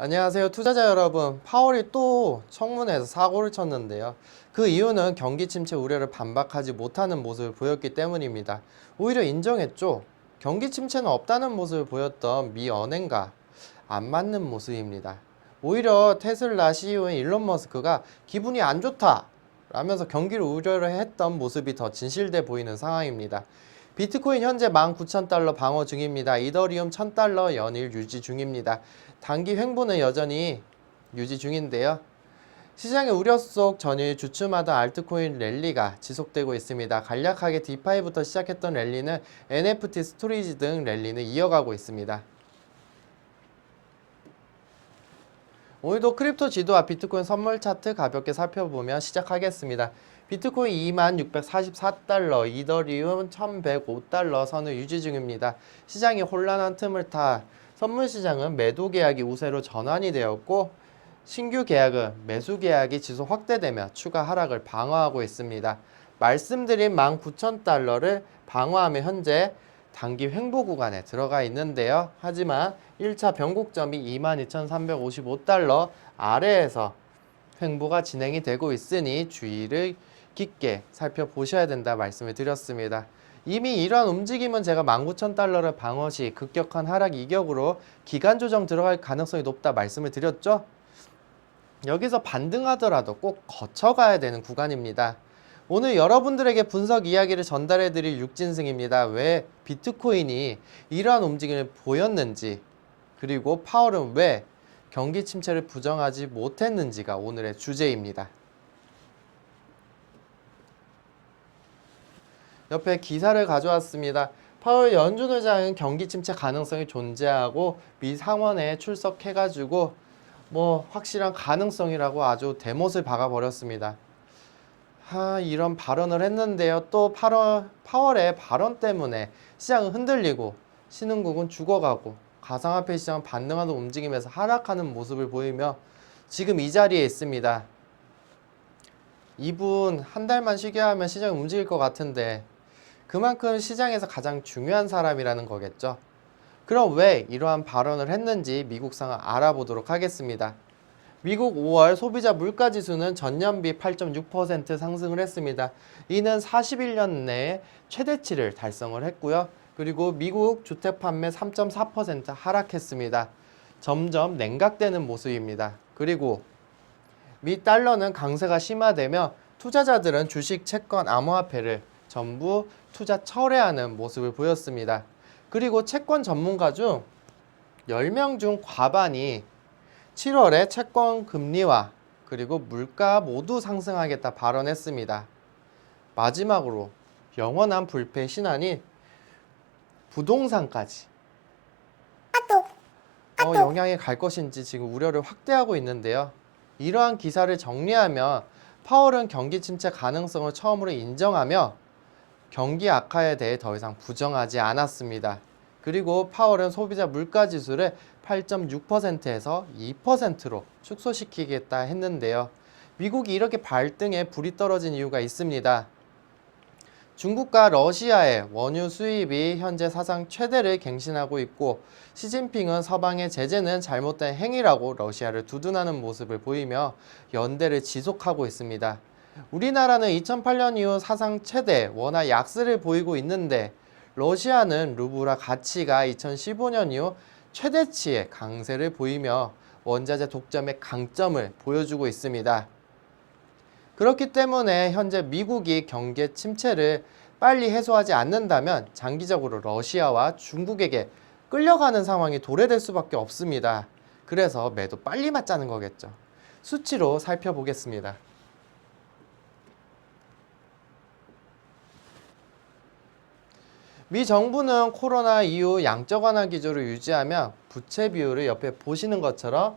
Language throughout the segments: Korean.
안녕하세요 투자자 여러분. 파월이 또 청문회에서 사고를 쳤는데요. 그 이유는 경기 침체 우려를 반박하지 못하는 모습을 보였기 때문입니다. 오히려 인정했죠. 경기 침체는 없다는 모습을 보였던 미 언행과 안 맞는 모습입니다. 오히려 테슬라 CEO인 일론 머스크가 기분이 안 좋다 라면서 경기를 우려를 했던 모습이 더 진실돼 보이는 상황입니다. 비트코인 현재 19,000달러 방어 중입니다. 이더리움 1,000달러 연일 유지 중입니다. 단기 횡보는 여전히 유지 중인데요. 시장의 우려 속 전일 주춤하던 알트코인 랠리가 지속되고 있습니다. 간략하게 디파이부터 시작했던 랠리는 NFT 스토리지 등 랠리는 이어가고 있습니다. 오늘도 크립토 지도와 비트코인 선물 차트 가볍게 살펴보며 시작하겠습니다. 비트코인 2644달러, 이더리움 1105달러 선을 유지 중입니다. 시장이 혼란한 틈을 타 선물 시장은 매도 계약이 우세로 전환이 되었고 신규 계약은 매수 계약이 지속 확대되며 추가 하락을 방어하고 있습니다. 말씀드린 19,000달러를 방어하며 현재 단기 횡보 구간에 들어가 있는데요. 하지만 1차 변곡점이 22,355달러 아래에서 횡보가 진행이 되고 있으니 주의를 깊게 살펴보셔야 된다 말씀을 드렸습니다. 이미 이러한 움직임은 제가 19,000달러를 방어 시 급격한 하락 이격으로 기간 조정 들어갈 가능성이 높다 말씀을 드렸죠. 여기서 반등하더라도 꼭 거쳐가야 되는 구간입니다. 오늘 여러분들에게 분석 이야기를 전달해 드릴 육진승입니다. 왜 비트코인이 이러한 움직임을 보였는지 그리고 파월은 왜 경기 침체를 부정하지 못했는지가 오늘의 주제입니다. 옆에 기사를 가져왔습니다. 파월 연준 의장은 경기 침체 가능성이 존재하고 미 상원에 출석해가지고 뭐 확실한 가능성이라고 아주 대못을 박아버렸습니다. 하, 이런 발언을 했는데요. 또 8월, 파월의 발언 때문에 시장은 흔들리고 신흥국은 죽어가고 가상화폐 시장은 반등하는 움직임에서 하락하는 모습을 보이며 지금 이 자리에 있습니다. 이분 한 달만 쉬게 하면 시장이 움직일 것 같은데 그만큼 시장에서 가장 중요한 사람이라는 거겠죠. 그럼 왜 이러한 발언을 했는지 미국 상황 알아보도록 하겠습니다. 미국 5월 소비자 물가 지수는 전년비 8.6% 상승을 했습니다. 이는 41년 내에 최대치를 달성을 했고요. 그리고 미국 주택 판매 3.4% 하락했습니다. 점점 냉각되는 모습입니다. 그리고 미 달러는 강세가 심화되며 투자자들은 주식, 채권, 암호화폐를 전부 투자 철회하는 모습을 보였습니다. 그리고 채권 전문가 중 10명 중 과반이 7월에 채권 금리와 그리고 물가 모두 상승하겠다 발언했습니다. 마지막으로 영원한 불패 신안인 부동산까지 어, 영향이 갈 것인지 지금 우려를 확대하고 있는데요. 이러한 기사를 정리하면 파월은 경기 침체 가능성을 처음으로 인정하며 경기 악화에 대해 더 이상 부정하지 않았습니다. 그리고 파월은 소비자 물가 지수를 8.6%에서 2%로 축소시키겠다 했는데요. 미국이 이렇게 발등에 불이 떨어진 이유가 있습니다. 중국과 러시아의 원유 수입이 현재 사상 최대를 갱신하고 있고 시진핑은 서방의 제재는 잘못된 행위라고 러시아를 두둔하는 모습을 보이며 연대를 지속하고 있습니다. 우리나라는 2008년 이후 사상 최대 원화 약세를 보이고 있는데 러시아는 루브라 가치가 2015년 이후 최대치의 강세를 보이며 원자재 독점의 강점을 보여주고 있습니다. 그렇기 때문에 현재 미국이 경제 침체를 빨리 해소하지 않는다면 장기적으로 러시아와 중국에게 끌려가는 상황이 도래될 수밖에 없습니다. 그래서 매도 빨리 맞자는 거겠죠. 수치로 살펴보겠습니다. 미 정부는 코로나 이후 양적 완화 기조를 유지하며 부채 비율을 옆에 보시는 것처럼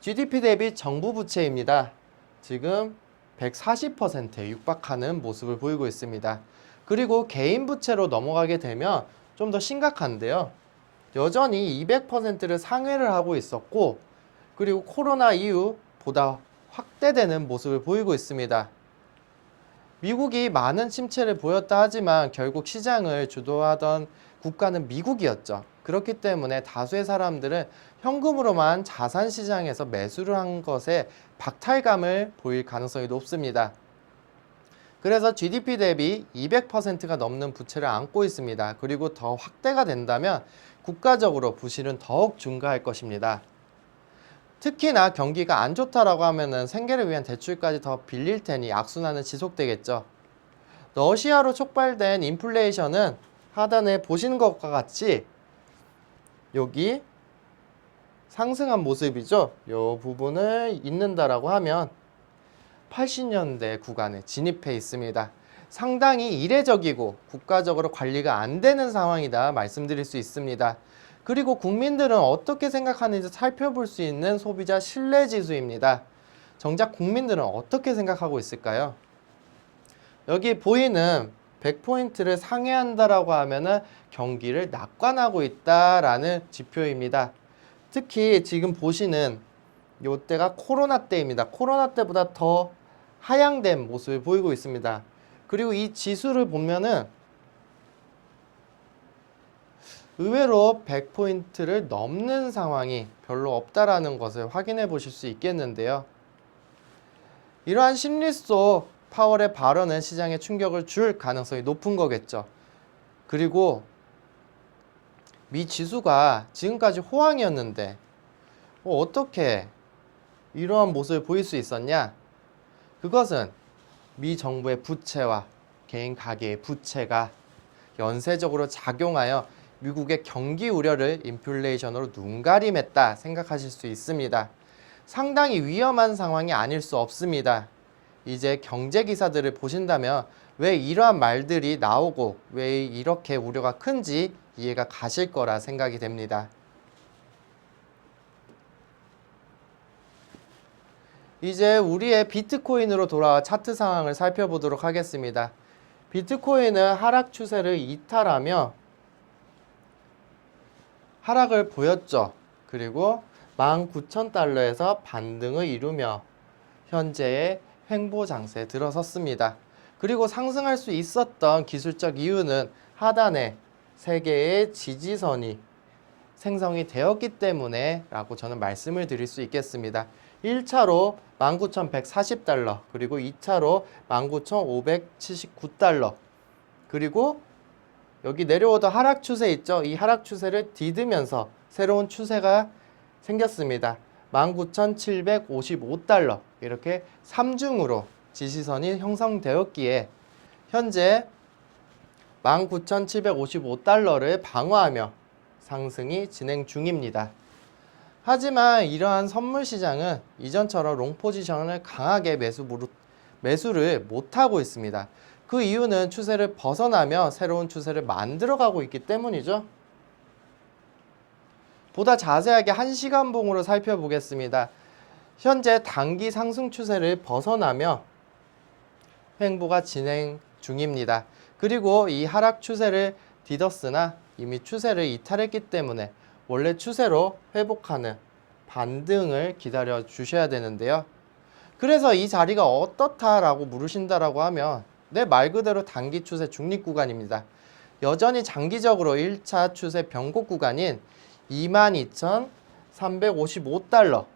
GDP 대비 정부 부채입니다. 지금 140%에 육박하는 모습을 보이고 있습니다. 그리고 개인 부채로 넘어가게 되면 좀 더 심각한데요. 여전히 200%를 상회를 하고 있었고 그리고 코로나 이후 보다 확대되는 모습을 보이고 있습니다. 미국이 많은 침체를 보였다 하지만 결국 시장을 주도하던 국가는 미국이었죠. 그렇기 때문에 다수의 사람들은 현금으로만 자산 시장에서 매수를 한 것에 박탈감을 보일 가능성이 높습니다. 그래서 GDP 대비 200%가 넘는 부채를 안고 있습니다. 그리고 더 확대가 된다면 국가적으로 부실은 더욱 증가할 것입니다. 특히나 경기가 안 좋다라고 하면은 생계를 위한 대출까지 더 빌릴 테니 악순환은 지속되겠죠. 러시아로 촉발된 인플레이션은 하단에 보시는 것과 같이 여기 상승한 모습이죠. 이 부분을 잇는다라고 하면 80년대 구간에 진입해 있습니다. 상당히 이례적이고 국가적으로 관리가 안 되는 상황이다 말씀드릴 수 있습니다. 그리고 국민들은 어떻게 생각하는지 살펴볼 수 있는 소비자 신뢰 지수입니다. 정작 국민들은 어떻게 생각하고 있을까요? 여기 보이는 100포인트를 상회한다라고 하면은 경기를 낙관하고 있다라는 지표입니다. 특히 지금 보시는 요때가 코로나 때입니다. 코로나 때보다 더 하향된 모습을 보이고 있습니다. 그리고 이 지수를 보면은 의외로 100포인트를 넘는 상황이 별로 없다라는 것을 확인해 보실 수 있겠는데요. 이러한 심리 속 파월의 발언은 시장에 충격을 줄 가능성이 높은 거겠죠. 그리고 미 지수가 지금까지 호황이었는데 어, 어떻게 이러한 모습을 보일 수 있었냐? 그것은 미 정부의 부채와 개인 가계의 부채가 연쇄적으로 작용하여 미국의 경기 우려를 인플레이션으로 눈가림했다 생각하실 수 있습니다. 상당히 위험한 상황이 아닐 수 없습니다. 이제 경제 기사들을 보신다면 왜 이러한 말들이 나오고 왜 이렇게 우려가 큰지 이해가 가실 거라 생각이 됩니다. 이제 우리의 비트코인으로 돌아와 차트 상황을 살펴보도록 하겠습니다. 비트코인은 하락 추세를 이탈하며 하락을 보였죠. 그리고 19,000달러에서 반등을 이루며 현재의 횡보 장세에 들어섰습니다. 그리고 상승할 수 있었던 기술적 이유는 하단에 세 개의 지지선이 생성이 되었기 때문에 라고 저는 말씀을 드릴 수 있겠습니다. 1차로 19,140달러, 그리고 2차로 19,579달러, 그리고 여기 내려오던 하락 추세 있죠? 이 하락 추세를 디드면서 새로운 추세가 생겼습니다. 19,755달러 이렇게 3중으로 지시선이 형성되었기에 현재 19,755달러를 방어하며 상승이 진행 중입니다. 하지만 이러한 선물 시장은 이전처럼 롱 포지션을 강하게 매수 매수를 못하고 있습니다. 그 이유는 추세를 벗어나며 새로운 추세를 만들어가고 있기 때문이죠. 보다 자세하게 한 시간 봉으로 살펴보겠습니다. 현재 단기 상승 추세를 벗어나며 횡보가 진행 중입니다. 그리고 이 하락 추세를 디더스나 이미 추세를 이탈했기 때문에 원래 추세로 회복하는 반등을 기다려 주셔야 되는데요. 그래서 이 자리가 어떻다라고 물으신다라고 하면 내말 그대로 단기 추세 중립 구간입니다. 여전히 장기적으로 1차 추세 변곡 구간인 22,355달러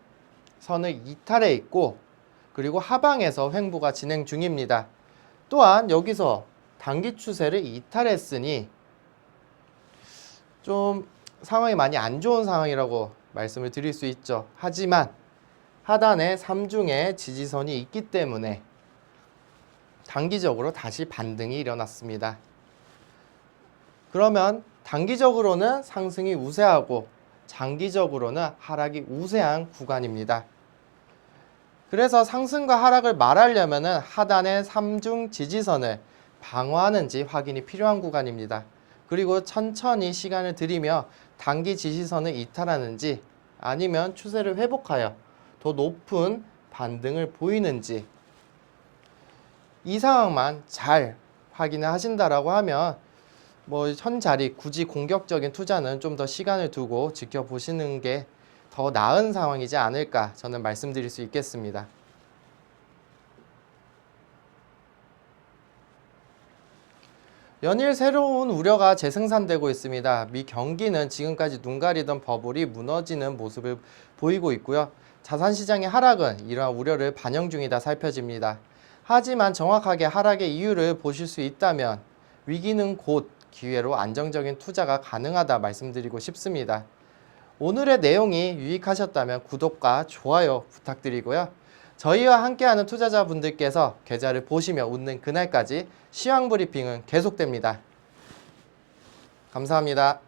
선을 이탈해 있고 그리고 하방에서 횡보가 진행 중입니다. 또한 여기서 단기 추세를 이탈했으니 좀 상황이 많이 안 좋은 상황이라고 말씀을 드릴 수 있죠. 하지만 하단에 3중의 지지선이 있기 때문에 단기적으로 다시 반등이 일어났습니다. 그러면 단기적으로는 상승이 우세하고 장기적으로는 하락이 우세한 구간입니다. 그래서 상승과 하락을 말하려면 하단의 3중 지지선을 방어하는지 확인이 필요한 구간입니다. 그리고 천천히 시간을 들이며 단기 지지선을 이탈하는지 아니면 추세를 회복하여 더 높은 반등을 보이는지 이 상황만 잘 확인을 하신다라고 하면 뭐 현 자리 굳이 공격적인 투자는 좀 더 시간을 두고 지켜보시는 게 더 나은 상황이지 않을까 저는 말씀드릴 수 있겠습니다. 연일 새로운 우려가 재생산되고 있습니다. 미 경기는 지금까지 눈 가리던 버블이 무너지는 모습을 보이고 있고요. 자산 시장의 하락은 이러한 우려를 반영 중이다 살펴집니다. 하지만 정확하게 하락의 이유를 보실 수 있다면 위기는 곧 기회로 안정적인 투자가 가능하다 말씀드리고 싶습니다. 오늘의 내용이 유익하셨다면 구독과 좋아요 부탁드리고요. 저희와 함께하는 투자자분들께서 계좌를 보시며 웃는 그날까지 시황 브리핑은 계속됩니다. 감사합니다.